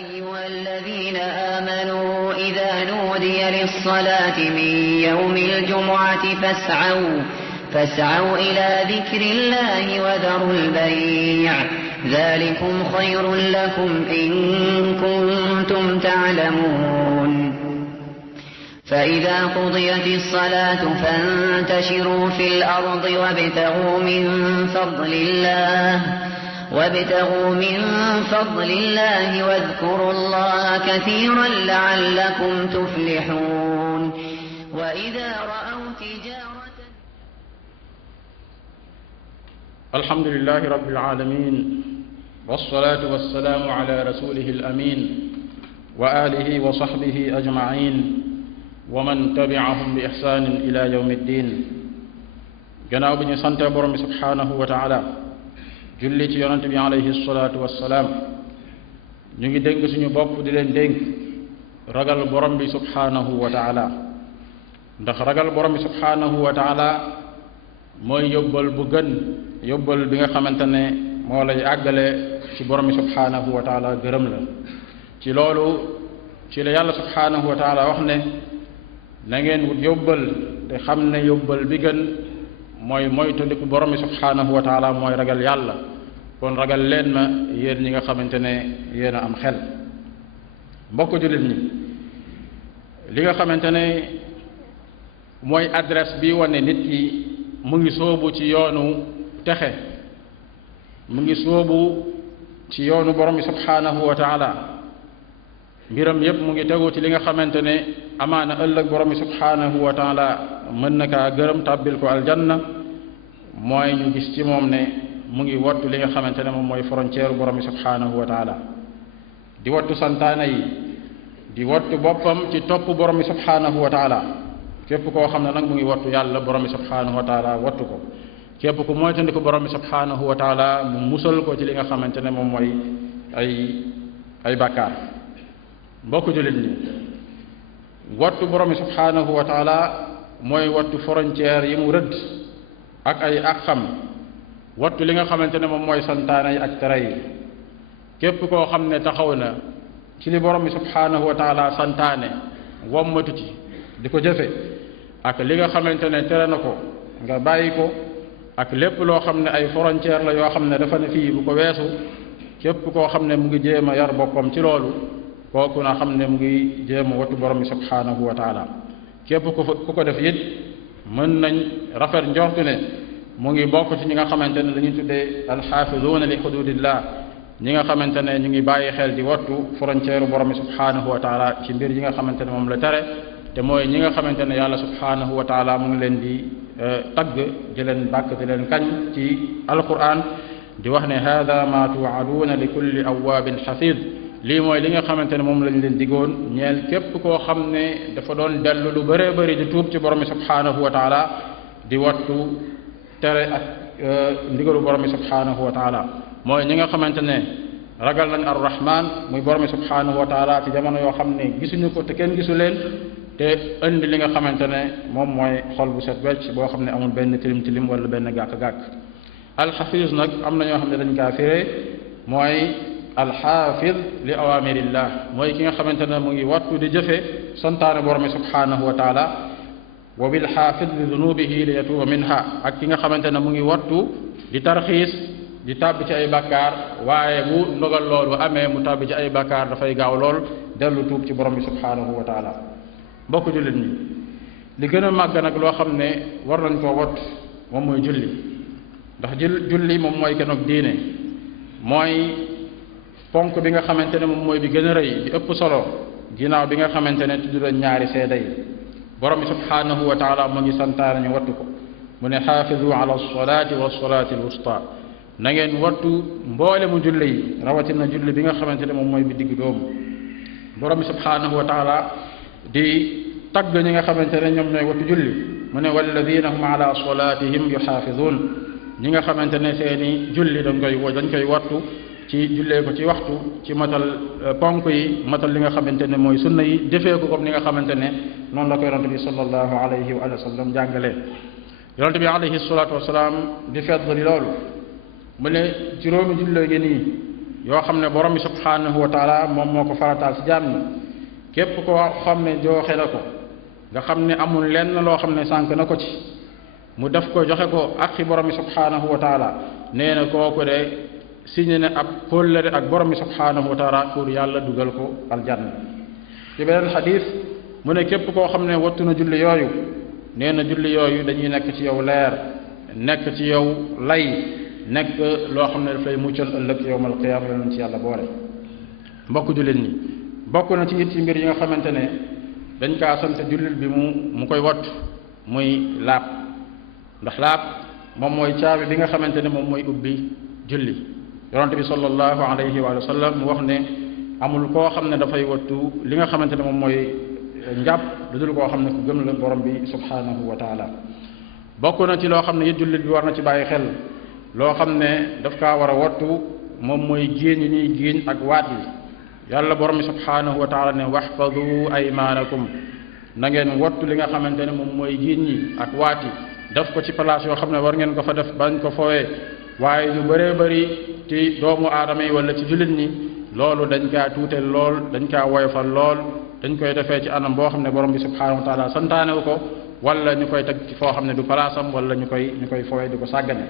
أيها الذين آمنوا إذا نودي للصلاة من يوم الجمعة فاسعوا إلى ذكر الله وذروا البيع ذلكم خير لكم إن كنتم تعلمون. فإذا قضيت الصلاة فانتشروا في الأرض وابتغوا من فضل الله واذكروا الله كثيرا لعلكم تفلحون. وإذا رأوا تجارة. الحمد لله رب العالمين، والصلاة والسلام على رسوله الأمين وآله وصحبه أجمعين ومن تبعهم بإحسان إلى يوم الدين. gannaaw bi ñu sante borom bi subhanahu wa taala julli ci yonante bi alayhi salaatu wassalaam, ñu ngi dénk suñu bopp di leen dénk ragal borom bi subhanahu wa taala, ndax ragal borom bi subhanahu wa taala mooy yóbbal bu gën, yóbbal bi nga xamante ne moo lay àggale ci borom bi subhanahu wa taala gërëm la. ci loolu ci la yàlla subhanahu wa taala wax ne na ngeen wut yóbbal te xam ne yóbbal bi gën mooy moytandiku borom bi subhanahu wa taala mooy ragal yàlla. kon ragal leen ma yéen ñi nga xamante ne yéen a am xel. mbokk jullit ñi, li nga xamante ne mooy adresse bi wane nit ki mu ngi sóobu ci yoonu texe, mu ngi sóobu ci yoonu borom bi subhanahu wa taala, mbiram yépp mu ngi tegu ci li nga xamante ne amaana ëllëg borom bi subhanahu wa taala mën na kaa gërëm tàbbil ko aljanna, mooy ñu gis ci moom ne mu ngi wattu li nga xamante ne moom mooy frontière borom bi subhanahu wa taala, di wattu santaana yi, di wattu boppam ci topp borom bi subhanahu wa taala. képp koo xam ne nag mu ngi wattu yàlla borom bi subhanahu wa taala wattu ko. képp ku moytandiku borom bi subhanahu wa taala mu musal ko ci li nga xamante ne moom mooy ay bàkkaar. mbokk jullit ñi, wattu borom bi subhanahu wa taala mooy wattu frontière yi mu rëdd ak ay àqam, wattu li nga xamante ne moom mooy santaane yi ak tere yi. képp koo xam ne taxaw na ci li borom bi subhanahu wa taala santaane wommatu ci di ko jëfe, ak li nga xamante ne tere na ko nga bàyyi ko, ak lépp loo xam ne ay frontière la yoo xam ne dafa ne fii bu ko weesu, képp koo xam ne mu ngi jéem a yar boppam ci loolu, kooku na xam ne mu ngi jéem a wattu borom bi subhanahu wa taala. képp ku ko def it mën nañ rafet njortu ne mu ngi bokk ci ñi nga xamante ne dañuy tuddee alxaafizuuna li xududillah, ñi nga xamante ne ñu ngi bàyyi xel di wattu frontière borom bi subhanahu wa taala ci mbir yi nga xamante ne moom la tere, te mooy ñi nga xamante ne yàlla subhanahu wa taala mu ngi leen di tagg, di leen bàkk, di leen kañ ci alquran, di wax ne hada ma tuwaaduuna li kulli awaabin xafid. lii mooy li nga xamante ne moom lañ leen digoon ñeel képp koo xam ne dafa doon dellu lu bëree bëri di tuub ci borom bi subhanahu wa taala, di wattu tere ak ndigalu borom bi subhanahu wa taala. mooy ñi nga xamante ne ragal nañ arrahman muy borom bi subhanahu wa taala ci jamono yoo xam ne gisuñu ko te kenn gisu leen, te indi li nga xamante ne moom mooy xol bu set wecc boo xam ne amul benn tilim tilim wala benn gàkk-gàkk. alxafiz nag am na ñoo xam ne dañ kaa firee mooy alxaafid li awamirillah, mooy ki nga xamante ne mu ngi wattu di jëfe santaane borom bi subhanahu wa taala. wa bil xaafid li dunubihi li yatuuba minha, ak ki nga xamante ne mu ngi wattu di tarxiis di tàbbi ci ay bàkkaar, waaye bu ndogal loolu amee mu tàbbi ci ay bàkkaar dafay gaaw lool dellu tuub ci borom bi subhanahu wa taala. mbokk jullit ñi, li gën a màgg nag loo xam ne war nañ koo wat moom mooy julli, ndax julli moom mooy kenoog diine, mooy ponk bi nga xamante ne moom mooy bi gën a rëy bi ëpp solo ginnaaw bi nga xamante ne tudd na ñaari seede yi. borom bi subhanahu wa taala mu ngi santaane ñu wattu ko, mu ne xaafizu ala alsalaati wa salaati alwusta, na ngeen wattu mboole mu julli yi, rawatina julli bi nga xamante ne moom mooy bi digg doomu. borom bi subhanahu wa taala di tagg ñi nga xamante ne ñoom ñooy wattu julli, mu ne walladina hum ala salatihim yuxaafizuun, ñi nga xamante ne seeni julli dañ koy wattu ci jullee ko ci waxtu, ci matal ponk yi, matal li nga xamante ne mooy sunna yi, jëfee ko comme ni nga xamante ne noonu la ko yonante bi sallallahu alayhi wa sallam jàngalee. yonante bi alayhi salatu wasalaam di feddali loolu mu ne juróomi jullee ngi nii yoo xam ne borom bi subhanahu wa taala moom moo ko farataal ci jaam ñi képp koo xam ne joxe na ko nga xam ne amul lenn loo xam ne sànk na ko ci mu def ko joxe ko ak ci borom bi subhanahu wa taala nee na kooku de signé ne ab kóllëre ak borom bi subhanahu wa taala pour yàlla dugal ko aljanna. ci beneen xadis mu ne képp koo xam ne wattu na julli yooyu nee na julli yooyu dañuy nekk ci yow leer nekk ci yow lay nekk loo xam ne daf lay muccal ëllëg yawmal qiyaama lañ ci yàlla boole. mbokk jullit ñi bokk na ci it ci mbir yi nga xamante ne dañ kaa sant jullit bi mu koy wattu muy laab ndax laab moom mooy caabi bi nga xamante ne moom mooy ubbi julli. yonente bi sallallahu alayhi wa sallam mu wax ne amul koo xam ne dafay wattu li nga xamante ne moom mooy njàpp lu dul koo xam ne ku gëm la borom bi subhanahu wa taala. bokk na ci loo xam ne it jullit bi war na ci bàyyi xel loo xam ne daf kaa war a wattu moom mooy géeñ yi ñuy géeñ ak waat yi. yàlla borom bi subhanahu wa taala ne waxfadu aymaanakum na ngeen wattu li nga xamante ne moom mooy géeñ yi ak waat yi def ko ci place yoo xam ne war ngeen ko fa def bañ ko fowee. waaye lu bëree bëri ci doomu aadama yi wala ci jullit ñi loolu dañ kaa tuuteel lool dañ kaa woyofal lool dañ koy defee ci anam boo xam ne borom bi subhanahu wa taala santaanewu ko wala ñu koy teg ci foo xam ne du palaasam wala ñu koy fowee di ko sàggane.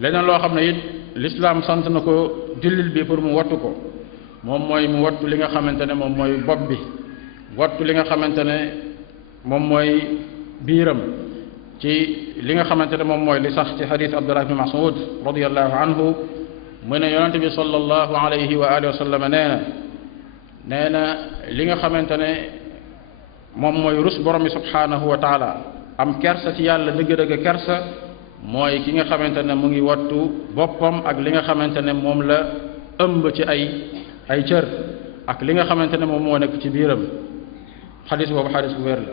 leneen loo xam ne it l'islam sant na ko jullit bi pour mu wattu ko moom mooy mu wattu li nga xamante ne moom mooy bopp bi wattu li nga xamante ne moom mooy biiram ci li nga xamante ne moom mooy li sax ci xadis Abdullah ibn Mas'ud radiyallahu anhu mu ne yonente bi sallallahu alayhi wa alihi wa sallam nee na li nga xamante ne moom mooy rus borom bi subhanahu wa taala am kersa ci yàlla dëgg-dëgg kersa mooy ki nga xamante ne mu ngi wattu boppam ak li nga xamante ne moom la ëmb ci ay cër ak li nga xamante ne moom moo nekk ci biiram. xadis boobu xadis bu wér la.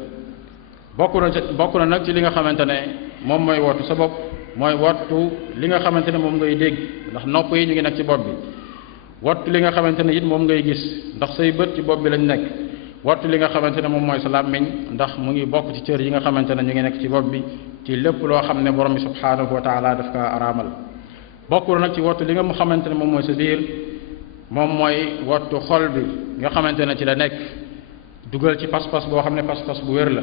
bokk na nag ci li nga xamante ne moom mooy wattu sa bopp mooy wattu li nga xamante ne moom ngay dégg ndax nopp yi ñu ngi nekk ci bopp bi. wattu li nga xamante ne it moom ngay gis ndax say bët ci bopp bi lañ nekk. wattu li nga xamante ne moom mooy sa làmmiñ ndax mu ngi bokk ci cër yi nga xamante ne ñu ngi nekk ci bopp bi ci lépp loo xam ne borom bi subhanahu wa taala daf kaa araamal. bokk na nag ci wattu li nga mu xamante ne moom mooy sa biir moom mooy wattu xol bi nga xamante ne ci la nekk dugal ci pas-pas boo xam ne pas-pas bu wér la.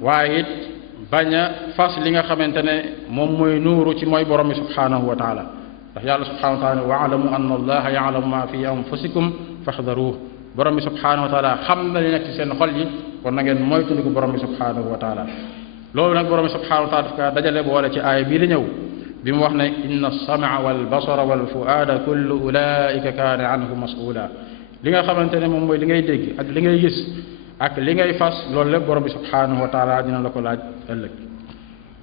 waaye it bañ a fas li nga xamante ne moom mooy nuuru ci mooy borom bi subhanahu wa taala ndax yàlla subhanahu wa taala waalamu anna allaha yaalamu ma fi anfusikum faxdaruh borom bi subhanahu wa taala xam na li nekk ci seen xol yi kon na ngeen moytandiku borom bi subhanahu wa taala. loolu nag borom bi subhanahu wa taala daf kaa dajale boole ci aaya bii la ñëw bi mu wax ne inna as-sam'a wal basara wal fu'aada kullu ulaika kaana anhu mas'uula li nga xamante ne moom mooy li ngay dégg ak li ngay gis ak li ngay fas loolu lépp borom bi subhanahu wa taala dina la ko laaj ëllëg.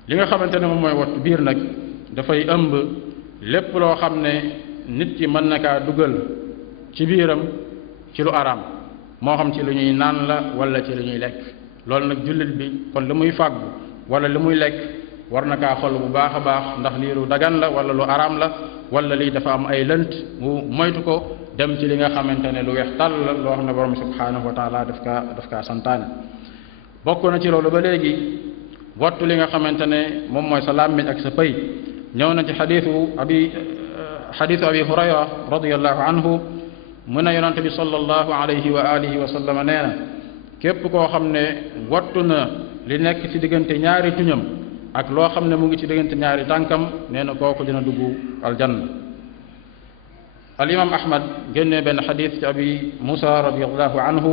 li nga xamante ne moom mooy wattu biir nag dafay ëmb lépp loo xam ne nit ki mën na kaa dugal ci biiram ci lu araam moo xam ci lu ñuy naan la wala ci lu ñuy lekk. loolu nag jullit bi kon li muy fàggu wala li muy lekk war na kaa xool bu baax a baax ndax lii lu dagan la wala lu araam la wala lii dafa am ay lënt mu moytu ko dem ci li nga xamante ne lu weex tàll la loo xam ne borom subhanahu wa taala daf kaa santaane. bokk na ci loolu ba léegi wattu li nga xamante ne moom mooy sa làmmiñ ak sa pëy ñëw na ci xadiisu abi hurayra radiyallahu anhu mu ne yonente bi sallallahu alayhi wa alihi wa sallam nee na képp koo xam ne wattu na li nekk ci diggante ñaari tuñam ak loo xam ne mu ngi ci diggante ñaari tànkam nee na kooku dina dugg aljanna. al imam ahmad génnee benn xadis ci abi musa radiallahu anhu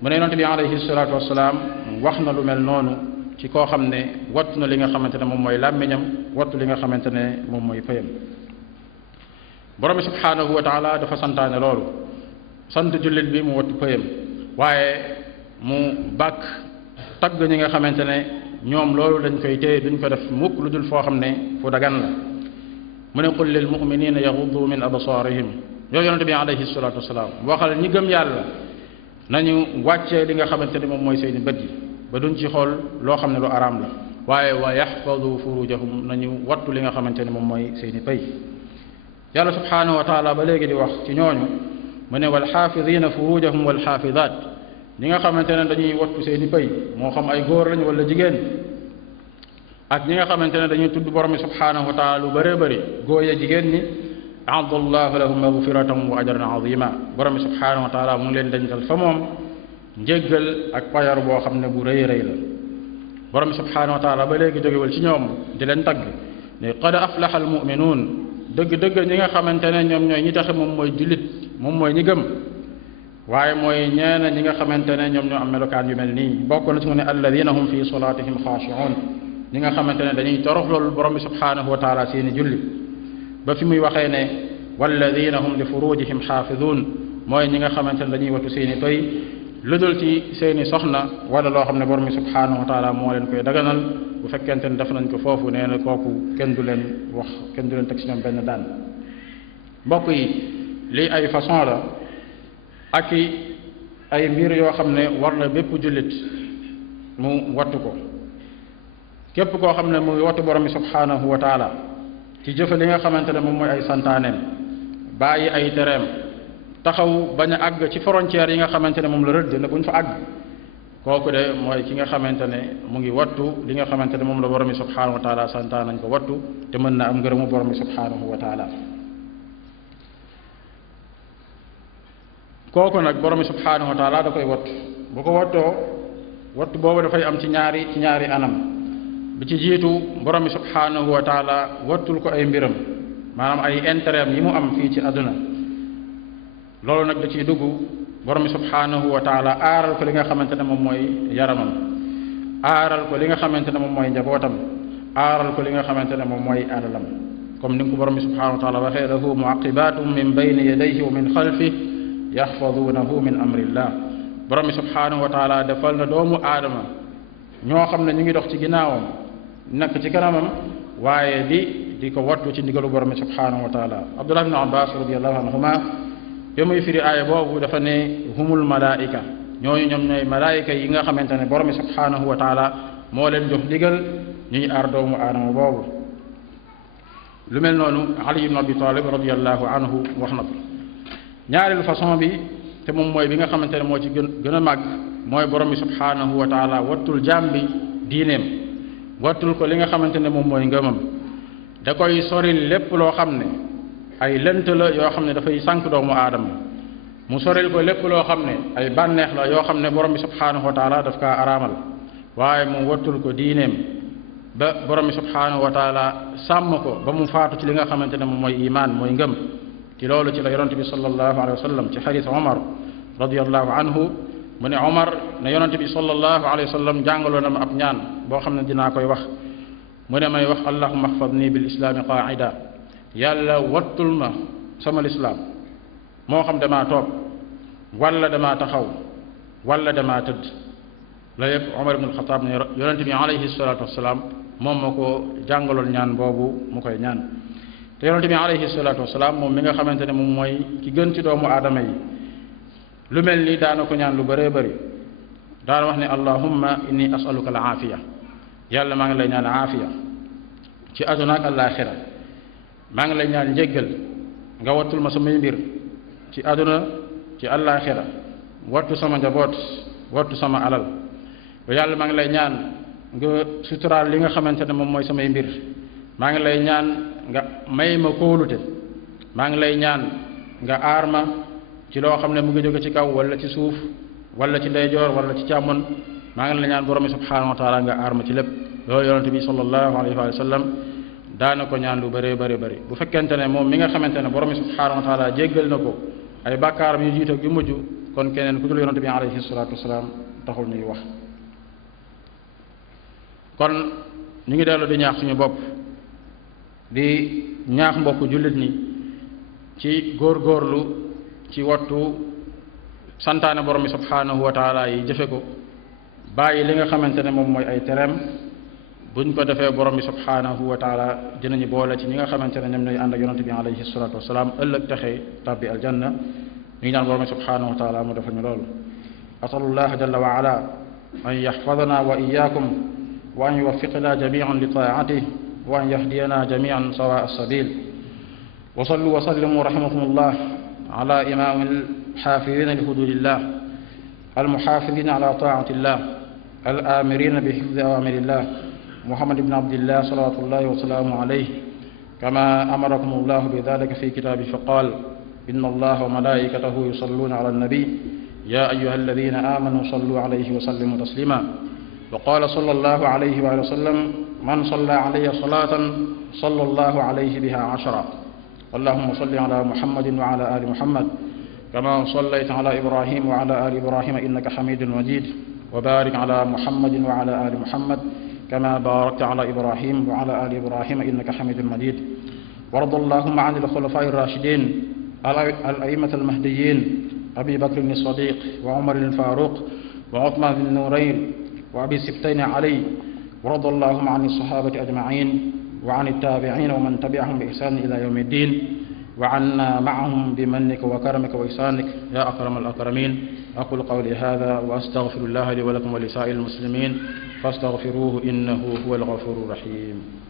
mu ne yonente bi alayhi salatu wasalaam wax na lu mel noonu ci koo xam ne wattu na li nga xamante ne moom mooy làmmiñam wattu li nga xamante ne moom mooy fayam. borom bi subhanahu wa taala dafa santaane loolu sant jullit bi mu wattu fayam waaye mu bàkk tagg ñi nga xamante ne ñoom loolu dañ koy téye duñ ko def mukk lu dul foo xam ne fu dagan la. mu ne qul lil muminina yaxuddu min absaarihim yow yonente bi alayhi salatu wasalaam waxal ñi gëm yàlla nañu wàccee li nga xamante ne moom mooy seeni bët yi ba duñ ci xool loo xam ne lu araam la waaye wa yaxfadu furujahum nañu wattu li nga xamante ne moom mooy seeni pay. yàlla subhanahu wa taala ba léegi di wax ci ñooñu mu ne wal xaafidina furujahum wal xaafidaat ñi nga xamante ne dañuy wattu seeni pay moo xam ay góor lañ wala jigéen ak ñi nga xamante ne dañuy tudd borom bi subhanahu wa taala lu bëree bëri góor ya jigéen ñi a'adda allahu lahum maghfiratan wa ajran azima borom bi subhanahu wa taala mu ngi leen dencal fa moom njéggal ak payar boo xam ne bu rëy rëy la borom bi subhanahu wa taala ba léegi jógewul ci ñoom di leen tagg ne qad aflaha al mu'minuun dëgg-dëgg ñi nga xamante ne ñoom ñooy ñi taxe moom mooy jullit moom mooy ñi gëm waaye mooy ñeena ñi nga xamante ne ñoom ñoo am melokaan yu mel nii bokk na ci mu ne alladina hum fi salatihim xaashi'un ñi nga xamante ne dañuy torox loolu borom bi subhanahu wa taala seeni julli ba fi muy waxee ne walladina hum li furujihim xaafidun mooy ñi nga xamante ne dañuy watu seeni toy lu dul ci seeni soxna wala loo xam ne borom bi subhanahu wa taala moo leen koy daganal bu fekkente ne def nañ ko foofu nee na kooku kenn du leen wax kenn du leen teg ci ñoom benn daan mbokk yi lii ay façon la ak ay mbir yoo xam ne war na bépp jullit mu wattu ko képp koo xam ne mu ngi wattu borom bi subhanahu wa taala ci jëfe li nga xamante ne moom mooy ay santaaneem bàyyi ay tereem taxaw bañ a àgg ci frontières yi nga xamante ne moom la rëdd ne buñ fa àgg kooku de mooy ki nga xamante ne mu ngi wattu li nga xamante ne moom la borom bi subhanahu wa taala santaan nañ ko wattu te mën na am ngërëmu borom bi subhanahu wa taala kooku nag borom bi subhanahu wa taala da koy wattu bu ko wattoo wattu boobu dafay am ci ñaari anam bi ci jiitu borom bi subhanahu wa taala wattul ko ay mbiram maanaam ay intérêt yi mu am fii ci àdduna loolu nag da ciy dugg borom bi subhanahu wa taala aaral ko li nga xamante ne moom mooy yaramam aaral ko li nga xamante ne moom mooy njabootam aaral ko li nga xamante ne moom mooy alalam comme ni nga ko borom bi subhanahu wa taala waxee lahu muaqibatum min bayni yadayhi wa min xalfi yaxfadunahu min amrillah borom bi subhanahu wa taala defal na doomu aadama ñoo xam ne ñu ngi dox ci ginnaawam nekk ci kanamam waaye di ko wattu ci ndigalu borom bi subhanahu wa taala Abdullah ibn Abbas radiyallahu anhuma bi muy firi aaya boobu dafa ne humul malaika ñooñu ñoom ñooy malaayika yi nga xamante ne borom bi subhanahu wa taala moo leen jox ndigal ñuy aar doomu aadama boobu lu mel noonu Ali ibn Abi Talib radiyallahu anhu wax na ko ñaareelu façon bi te moom mooy bi nga xamante ne moo ci gën a màgg mooy borom bi subhanahu wa taala wattul jaam bi diineem wattul ko li nga xamante ne moom mooy ngëmam da koy soril lépp loo xam ne ay lënt la yoo xam ne dafay sànq doomu aadama mu soril ko lépp loo xam ne ay bànneex la yoo xam ne borom bi subhanahu wa taala daf kaa araamal waaye mu wattul ko diineem ba borom bi subhanahu wa taala sàmm ko ba mu faatu ci li nga xamante ne moom mooy iman mooy ngëm ci loolu ci la yonente bi sallallahu alayhi wa sallam ci xadis Omar radiyallahu anhu mu ne Omar ne yonente bi sallallahu alayhi wa sallam jàngaloo na ma ab ñaan boo xam ne dinaa koy wax mu ne may wax allahumma ahfadni bil islaami qaa'ida yàlla wattul ma sama lislaam moo xam damaa toog wala damaa taxaw wala damaa tëdd la yëpp Omar ibn al-Khattab ne yonente bi alayhi salatu wasalaam moom moo ko jàngaloon ñaan boobu mu koy ñaan te yonente bi alayhi salatu wasalaam moom mi nga xamante ne moom mooy ki gën ci doomu aadama yi lu mel ni daana ko ñaan lu bëree bëri daana wax ne allahumma inni as'aluka al aafiya yàlla maa ngi lay ñaan aafiya ci àdduna ak àllaaxira maa ngi lay ñaan njéggal nga wattul ma samay mbir ci àdduna ci àllaaxira wattu sama njaboot wattu sama alal ba yàlla maa ngi lay ñaan nga suturaal li nga xamante ne moom mooy samay mbir maa ngi lay ñaan nga may ma kóolute maa ngi lay ñaan nga aar ma ci loo xam ne mu ngi jóge ci kaw wala ci suuf wala ci ndeyjoor wala ci càmmoñ maa ngi lay ñaan borom bi subhanahu wa taala nga aar ma ci lépp loolu yonente bi sallallahu alayhi wa sallam daana ko ñaan lu bëree bëri bëri bu fekkente ne moom mi nga xamante ne borom bi subhanahu wa taala jéggal na ko ay bàkkaaram yu jiitu ak yu mujj kon keneen ku dul yonente bi alayhi salatu wasalaam taxul ñuy wax kon ñu ngi dellu di ñaax suñu bopp di ñaax mbokk jullit ñi ci góorgóorlu ci wattu santaane borom bi subhanahu wa taala yi jëfe ko bàyyi li nga xamante ne moom mooy ay tereem buñ ko defee borom bi subhanahu wa taala dinañu boole ci ñi nga xamante ne ñoom ñooy ànd ak yonente bi alayhi salatu wasalaam ëllëg taxe tabbi aljanna ñu ngi ñaan borom bi subhanahu wa taala mu defal ñu loolu asalullah jalla wa ala an yaxfadana wa iyakum wa an yuwaffiqna jamian li taatih wa an yahdiyana jamian sawa as-sabil wa sallu wa sallimu rahimakumullah ala imam alxaafidina li hududillah almuxaafidina ala taatillah alamirina bi xifdi awamirillah muhammad ibn abdillah salawatullahi wa salaamu alayh كما أمركم الله بذلك في كتابه فقال إن الله وملائكته يصلون على النبي يا أيها الذين آمنوا صلوا عليه وسلموا تسليما. وقال صلى الله عليه وآله وسلم من صلى علي صلاة صلى الله عليه بها 10. اللهم صل على محمد وعلى آل محمد كما صليت على إبراهيم وعلى آل إبراهيم إنك حميد مجيد، وبارك على محمد وعلى آل محمد كما باركت على إبراهيم وعلى آل إبراهيم إنك حميد مجيد. وارض اللهم عن الخلفاء الراشدين الأئمة المهديين أبي بكر الصديق وعمر الفاروق وعثمان بن النورين وأبي السبتين علي. ورضى اللهم عن الصحابة أجمعين وعن التابعين ومن تبعهم بإحسان إلى يوم الدين، وعنا معهم بمنك وكرمك وإحسانك يا أكرم الأكرمين. أقول قولي هذا وأستغفر الله لي ولكم ولسائر المسلمين فاستغفروه إنه هو الغفور الرحيم.